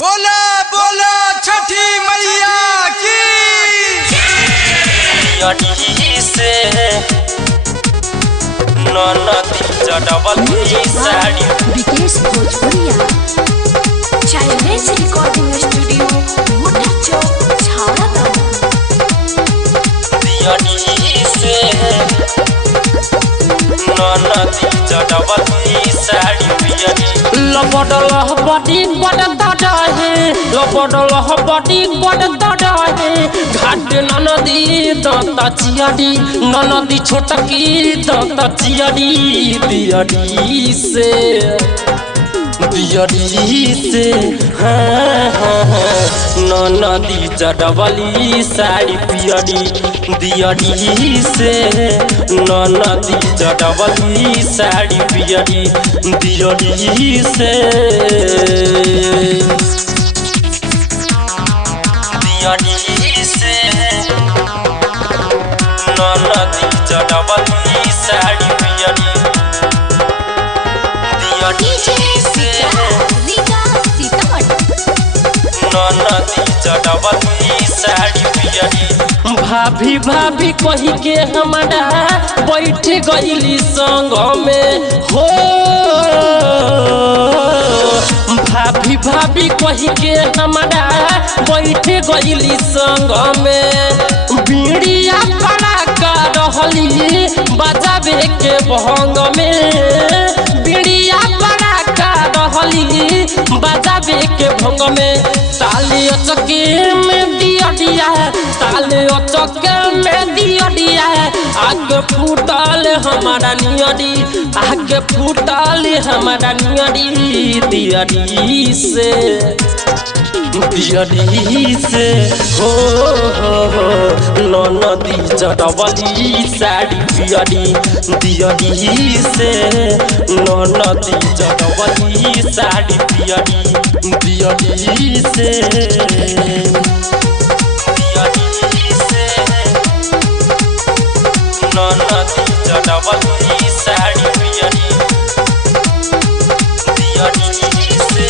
बोला बोला छठी मैया की से ननदी चढ़वली साड़ी विकेश भोजपुरिया चाइल्ड रिकॉर्डिंग स्टूडियो मोटर चौक छावड़ा से ननदी चढ़वली साड़ी लपडल बड़ी बड़ दादा है लपडल बड़ी बड़ दादा है घाट ननदी दाता चियाड़ी ननदी छोटकी दाता चियाड़ी दियाड़ी से ननदी चढ़वली साड़ी पियड़ी दियड़ी से ननदी चढ़वली साड़ी पियड़ी दियड़ी से ननदी चढ़वली साड़ी पियड़ी दियड़ी से ननदी चढ़वली साड़ी पियड़ी भाभी भाभी कही के हमारा बैठ गईली संग में हो भाभी भाभी कही के हमारा बैठ गईली संग में बीड़िया पड़ा कर रहली बजावे के भंग में बीड़िया पड़ा कर रहली बजावे के भंग में ताली चके में दिया दिया ताले चके में दिया दिया आगे फूटल हमारा नियरी आगे फूटल हमारा नियरी दियरी से हो ननदी चढ़वली साड़ी पियड़ी दियरी से ननदी चढ़वली साड़ी पियड़ी दियरी से ननदी चढ़वली साड़ी पियड़ी दियरी से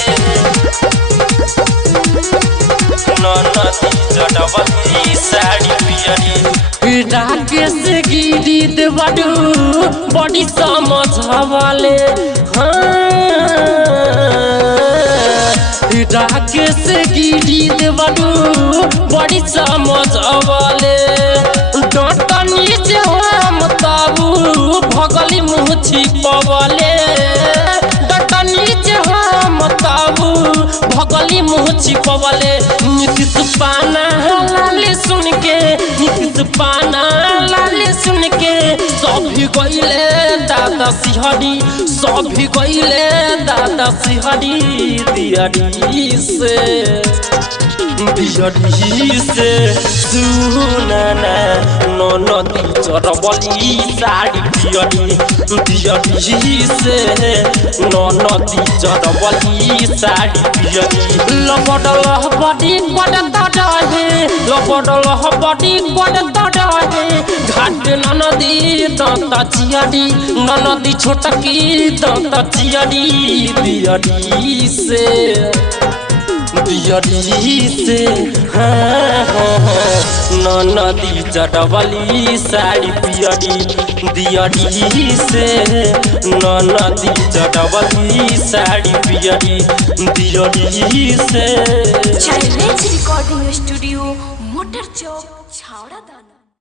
ननदी चढ़वली साड़ी पियड़ी राकेश गिरी देवडू बड़ी समझवाले राकेश गिरी देवडू बड़ी समझवाले डटनी से हम ताबू भगली मुँह छिपवले डटनी से हम ताबू भगली मुँह छिपवले नीतीश पाना लाले सुन के नीतीश पाना लाले सुन के सभी गईले दादा सिहरी सभी गईले दादा सिहरी दियरी से सुनना ननदी चढ़वली साड़ी पियड़ी दियरी से ननदी चढ़वली साड़ी पियड़ी लपडल बड़ी बड़ दादा है लपडल बड़ी बड़ दादा है घाट ननदी दाता चियाड़ी ननदी छोटकी दाता चियाड़ी दियरी से ननदी चढ़वली साड़ी पियड़ी दियरी से ननदी चढ़वली साड़ी पियड़ी दियरी से चाइल्ड रिकॉर्डिंग स्टूडियो मोटर चौक छावड़ा दाना।